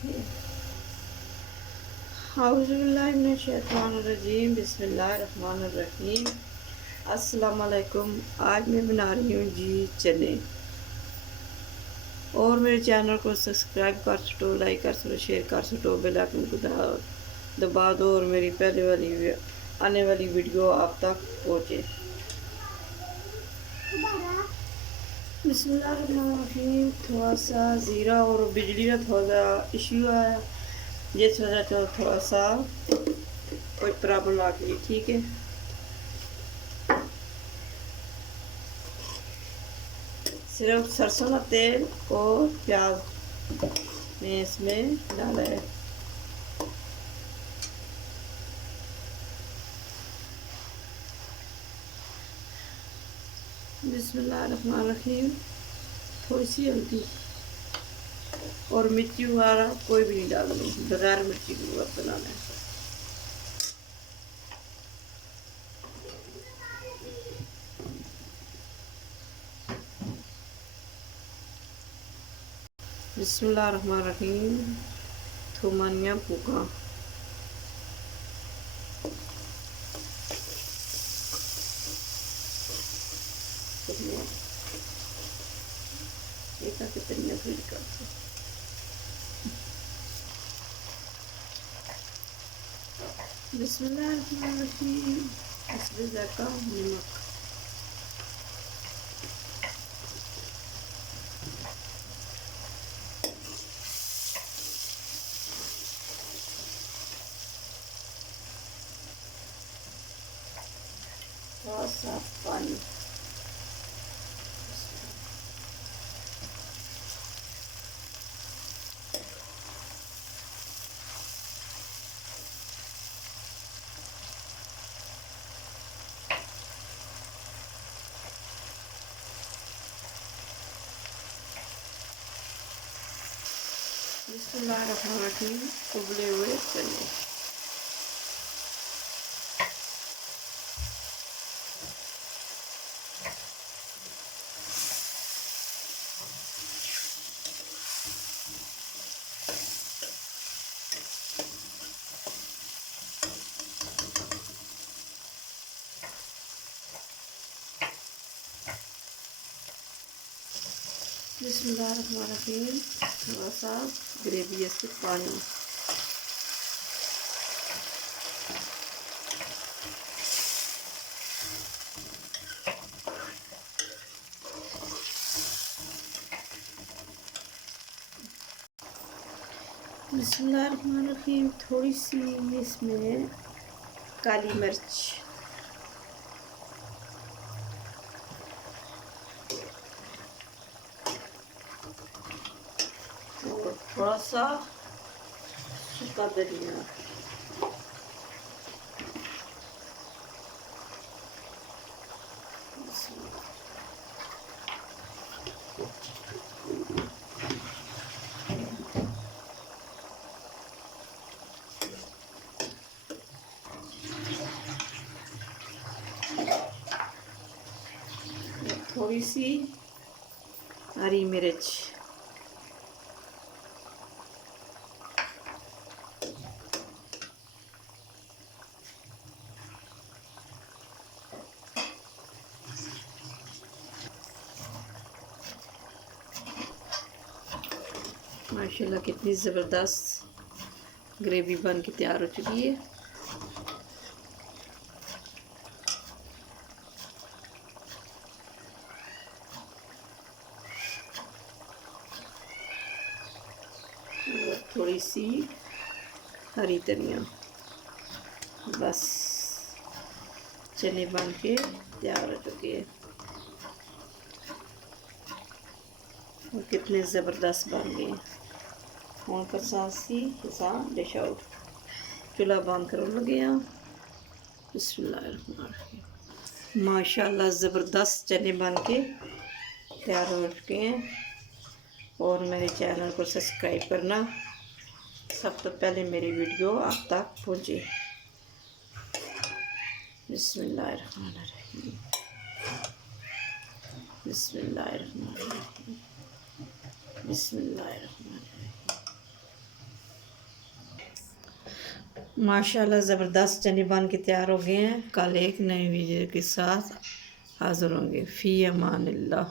औज़ुबिल्लाहिमिनश्शैतानिर्रजीम बिस्मिल्लाहिर्रहमानिर्रहीम। अस्सलाम वालेकुम। आज मैं बना रही हूँ जी चने। और मेरे चैनल को सब्सक्राइब कर सको, लाइक कर सको, शेयर कर सको, बेल आइकन को दबा दो और मेरी पहले वाली आने वाली वीडियो आप तक पहुँचे। बिस्मिल्लाहिर्रहमानिर्रहीम। थोड़ा सा ज़ीरा और बिजली का थोड़ा इशू है, जिस वजह से थोड़ा सा कोई प्रॉब्लम आ गई। ठीक है, सिर्फ सरसों का तेल और प्याज में इसमें डाला है। बिस्मिल्लाहिर्रहमानिर्रहीम। थोड़ी सी हल्दी और मिर्ची वगैरह कोई भी नहीं डालनी, बगैर मिर्ची की बनाना है। बिस्मिल्लाहिर्रहमानिर्रहीम। थुमानिया पूका कितनी फिर करते। बिस्मिल्लाहिर्रहमानिर्रहीम। इसमें जाएगा नमक। थोड़ा सा पानी। बिस्मिल्लाहिर्रहमानिर्रहीम। उबले हुए चने। बिस्मिल्लाहिर्रहमानिर्रहीम। थोड़ा सा ग्रेवी से पानी। बिस्मिल्लाहिर्रहमानिर्रहीम। थोड़ी सी इसमें काली मिर्च और थोड़ा सा सूखा धनिया। थोड़ी सी हरी मिर्च। माशाल्लाह कितनी ज़बरदस्त ग्रेवी बन के तैयार हो चुकी है। और थोड़ी सी हरी धनिया। बस चने बन के तैयार हो चुके हैं और कितने ज़बरदस्त बन गए। हूँ कसासी हिसाब डिश आउट। चूल्हा बंद करो लगे हैं। बिस्मिल्लाहिर्रहमानिर्रहीम। माशाल्लाह ज़बरदस्त चने बन के तैयार हो चुके हैं। और मेरे चैनल को सब्सक्राइब करना, सब तो पहले मेरी वीडियो आप तक पहुँचे। बिस्मिल्लाहिर्रहमानिर्रहीम। बिस्मिल्लाहिर्रहमानिर्रहीम। बिस्मिल्लाहिर्रहमानिर्रहीम। माशाल्लाह ज़बरदस्त चने बन के तैयार हो गए हैं। कल एक नई वीडियो के साथ हाज़िर होंगे। फ़ी अमान अल्लाह।